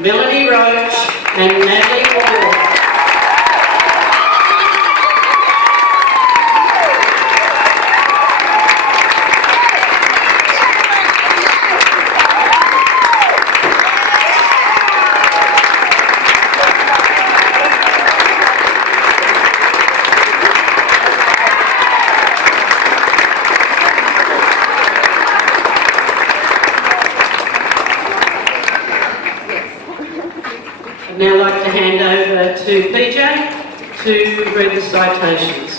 Melanie Roche and Natalie Ward. I'd now like to hand over to PJ to read the citations.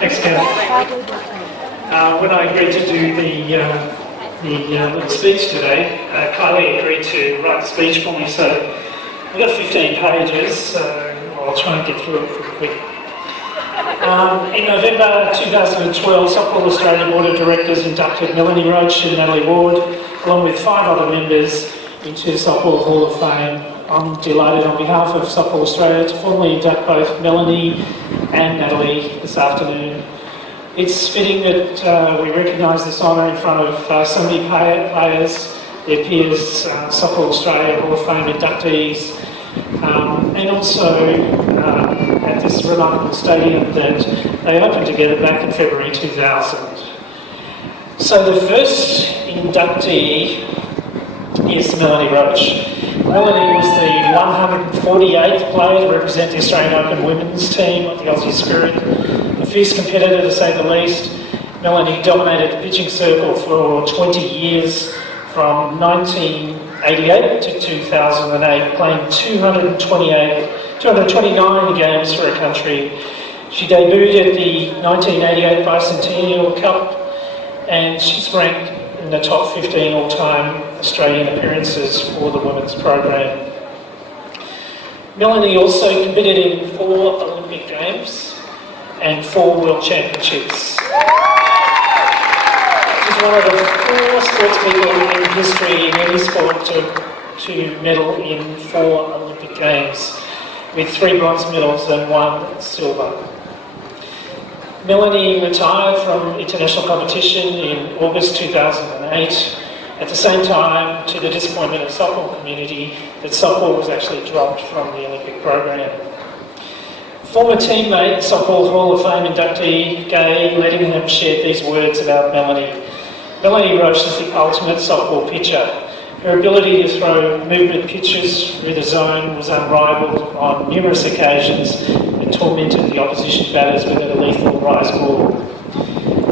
Thanks, Kevin. When I agreed to do the little speech today, Kylie agreed to write the speech for me, so I've got 15 pages, so I'll try and get through it pretty quick. In November 2012, Softball Australia Board of Directors inducted Melanie Roche and Natalie Ward, along with 5 other members, into Softball Hall of Fame. I'm delighted on behalf of Softball Australia to formally induct both Melanie and Natalie this afternoon. It's fitting that we recognise this honour in front of so many players, their peers, Softball Australia Hall of Fame inductees, and also at this remarkable stadium that they opened together back in February 2000. So the first inductee is Melanie Roche. Melanie was the 148th player to represent the Australian Open women's team of the Aussie Spirit. A fierce competitor, to say the least. Melanie dominated the pitching circle for 20 years, from 1988 to 2008, playing 229 games for her country. She debuted at the 1988 Bicentennial Cup, and she's ranked in the top 15 all-time Australian appearances for the women's program. Melanie also competed in 4 Olympic Games and 4 World Championships. She's one of the 4 sportspeople in history in any sport to medal in 4 Olympic Games, with 3 bronze medals and 1 silver. Melanie retired from international competition in August 2008, at the same time, to the disappointment of the softball community, that softball was actually dropped from the Olympic program. Former teammate, Softball Hall of Fame inductee Gay Lettingham shared these words about Melanie. Melanie Roche is the ultimate softball pitcher. Her ability to throw movement pitches through the zone was unrivalled on numerous occasions and tormented the opposition batters with a lethal rise ball.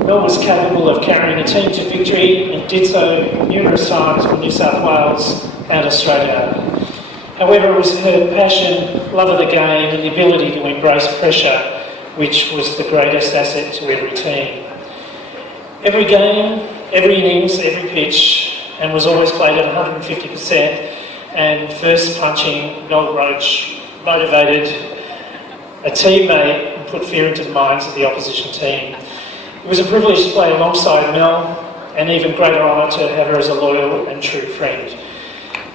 Mel was capable of carrying a team to victory and did so numerous times for New South Wales and Australia. However, it was her passion, love of the game and the ability to embrace pressure which was the greatest asset to every team. Every game, every innings, every pitch, and was always played at 150%, and first punching Mel Roche motivated a teammate and put fear into the minds of the opposition team. It was a privilege to play alongside Mel, and even greater honour to have her as a loyal and true friend.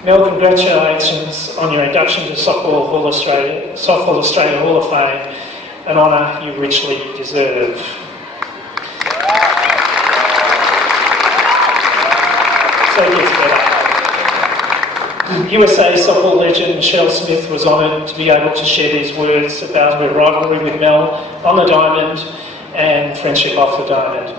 Mel, congratulations on your induction to Softball Australia Hall of Fame, an honour you richly deserve. So it gets better. USA softball legend Michelle Smith was honoured to be able to share these words about her rivalry with Mel on the diamond and friendship off the diamond.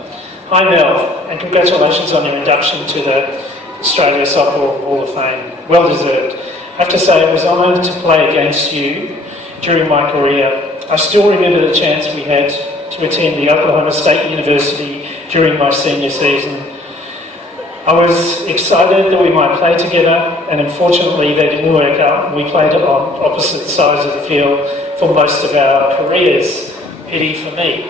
Hi Mel, and congratulations on your induction to the Australia Softball Hall of Fame. Well deserved. I have to say it was an honour to play against you during my career. I still remember the chance we had to attend the Oklahoma State University during my senior season. I was excited that we might play together, and unfortunately that didn't work out. We played on opposite sides of the field for most of our careers. Pity for me.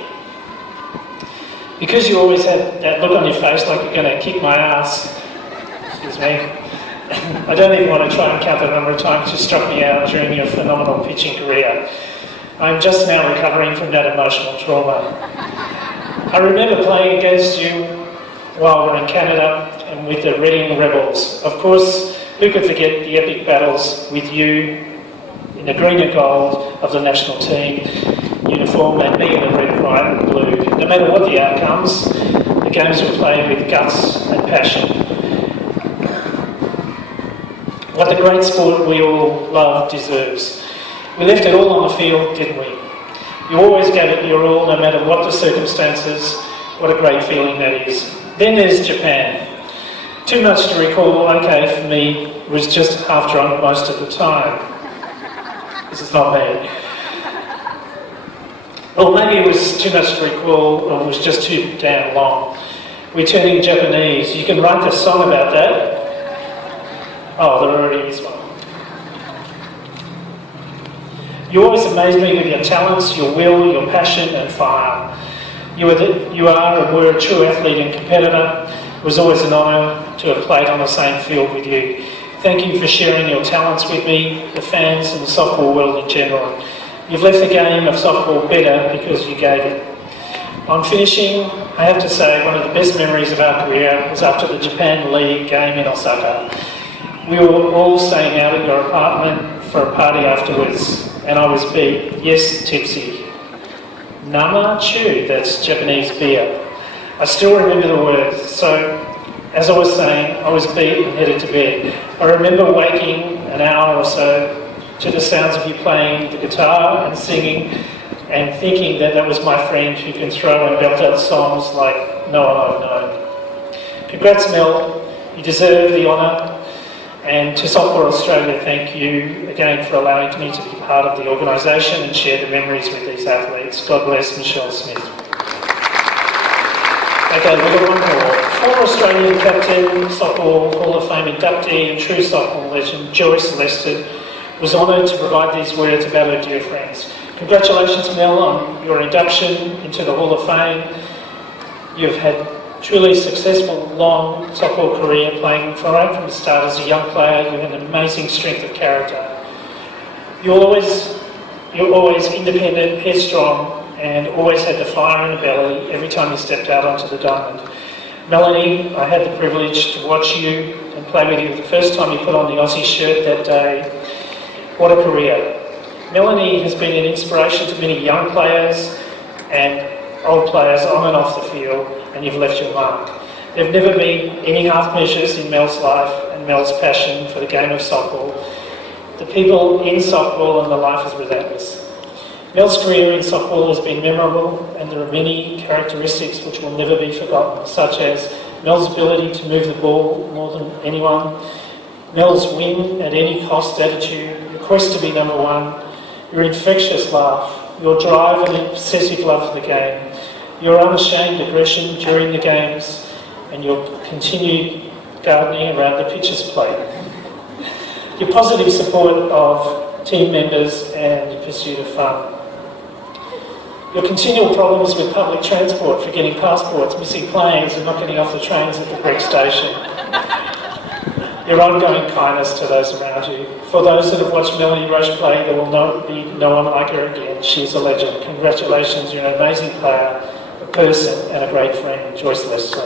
Because you always had that look on your face like you're going to kick my ass, excuse me, I don't even want to try and count the number of times you struck me out during your phenomenal pitching career. I'm just now recovering from that emotional trauma. I remember playing against you while we're in Canada and with the Reading Rebels. Of course, who could forget the epic battles with you in the green and gold of the national team uniform and me in the red, white and blue. No matter what the outcomes, the games were played with guts and passion. what the great sport we all love deserves. We left it all on the field, didn't we? You always gave it your all, no matter what the circumstances. What a great feeling that is. Then there's Japan. Too much to recall, okay, for me, was just half drunk most of the time. This is not me. Or maybe it was too much to recall, or it was just too damn long. We're turning Japanese. You can write a song about that. Oh, there already is one. You always amaze me with your talents, your will, your passion and fire. You are and were a true athlete and competitor. It was always an honour to have played on the same field with you. Thank you for sharing your talents with me, the fans and the softball world in general. You've left the game of softball better because you gave it. On finishing, I have to say one of the best memories of our career was after the Japan League game in Osaka. We were all staying out at your apartment for a party afterwards, and I was beat, yes, tipsy. Nama-chu, that's Japanese beer. I still remember the words, so as I was saying, I was beat and headed to bed. I remember waking an hour or so to the sounds of you playing the guitar and singing and thinking that that was my friend who can throw and belt out songs like no one I've known. Congrats, Mel. You deserve the honour. And to Softball Australia, thank you again for allowing me to be part of the organisation and share the memories with these athletes. God bless Michelle Smith. Okay, we've got one more. Former Australian captain, Softball Hall of Fame inductee and true softball legend Joyce Lester was honoured to provide these words about her dear friends. Congratulations, Mel, on your induction into the Hall of Fame. You've had truly successful, long softball career playing right from the start as a young player with an amazing strength of character. You're always independent, headstrong, and always had the fire in the belly every time you stepped out onto the diamond. Melanie, I had the privilege to watch you and play with you the first time you put on the Aussie shirt that day. What a career. Melanie has been an inspiration to many young players and old players on and off the field, and you've left your mark. There have never been any half measures in Mel's life and Mel's passion for the game of softball. The people in softball and the life is relentless. Mel's career in softball has been memorable, and there are many characteristics which will never be forgotten, such as Mel's ability to move the ball more than anyone, Mel's win at any cost attitude, your quest to be number one, your infectious laugh, your drive and obsessive love for the game, your unashamed aggression during the games, and your continued gardening around the pitcher's plate. Your positive support of team members and your pursuit of fun. Your continual problems with public transport, forgetting passports, missing planes and not getting off the trains at the correct station. Your ongoing kindness to those around you. For those that have watched Melanie Roche play, there will be no one like her again. She's a legend. Congratulations, you're an amazing player, a person and a great friend, Joyce Lester.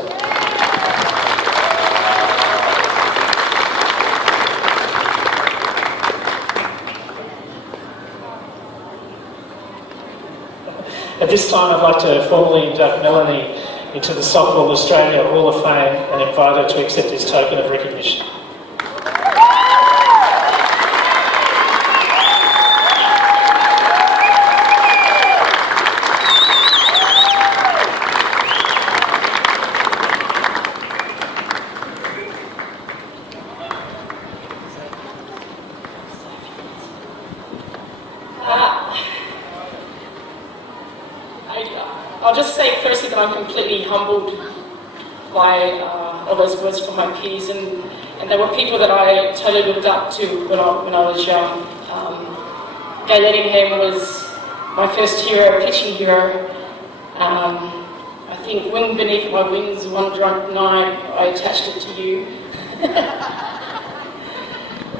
At this time, I'd like to formally induct Melanie into the Softball Australia Hall of Fame and invite her to accept this token of recognition. I'll just say firstly that I'm completely humbled by all those words from my peers, and they were people that I totally looked up to when I was young. Gay Lettingham was my first hero, pitching hero. I think Wind Beneath My Wings, one drunk night, I attached it to you.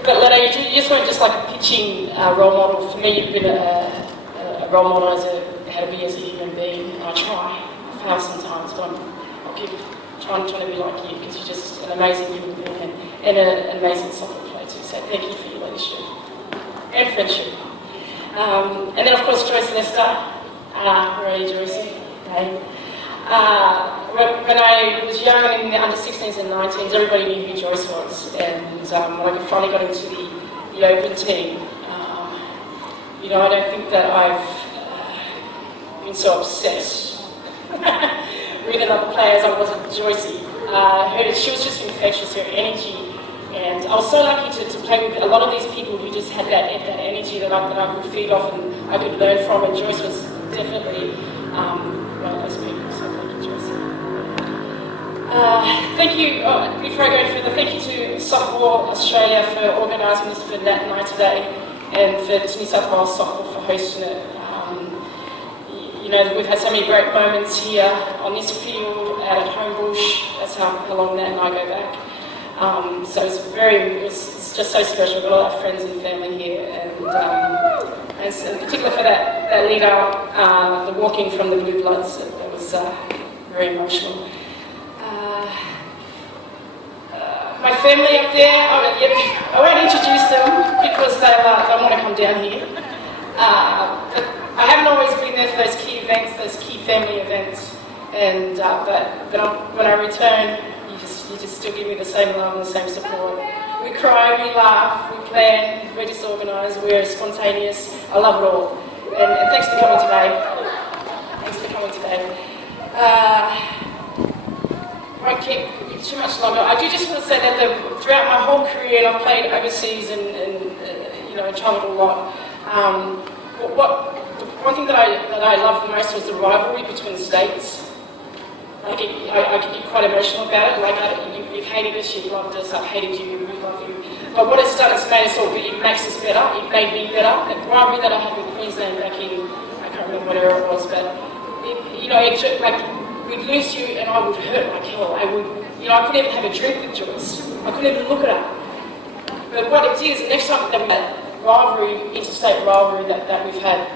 But Letta, you just weren't just like a pitching role model. For me, you've been a role model as how to be as a human being. I try. I fail sometimes, but I'll keep trying to be like you, because you're just an amazing human being and an amazing softball player too. So thank you for your leadership and friendship. And then of course Joyce Lester. Where are you, Joyce? Hey. When I was young and in the under 16s and 19s, everybody knew who Joyce was, and when I finally got into the open team, you know, I don't think that I've been so obsessed with other players I was with Joycey. She was just infectious, her energy, and I was so lucky to play with a lot of these people who just had that energy that I could feed off and I could learn from, and Joyce was definitely one of those people, so thank you, Joyce. Thank you, before I go further, thank you to Softball Australia for organising this for that night today, and for New South Wales Softball for hosting it. You know, we've had so many great moments here on this field, out at Homebush. That's how long Nat and I go back. So it's just so special. We've got all our friends and family here, and in particular for that leader, the walking from the Blue Bloods, that was very emotional. My family up there, I won't introduce them because they want to come down here. I haven't always been there for those key events, those key family events, and but when I return, you just still give me the same love and the same support. We cry, we laugh, we plan, we're disorganised, we're spontaneous. I love it all. And thanks for coming today. Thanks for coming today. Won't keep you too much longer. I do just want to say that throughout my whole career, and I've played overseas and you know, travelled a lot. One thing that I loved the most was the rivalry between the states. Like I can get quite emotional about it. Like you've hated us, you've loved us, I've hated you, we love you. But what it's done, it's made us all. It makes us better. It made me better. The rivalry that I had with Queensland back in, I can't remember what era it was, but you know, like we'd lose you, and I would hurt like hell. I couldn't even have a drink with Joyce. I couldn't even look at her. But what it did is, the next time that we had rivalry, interstate rivalry that we've had.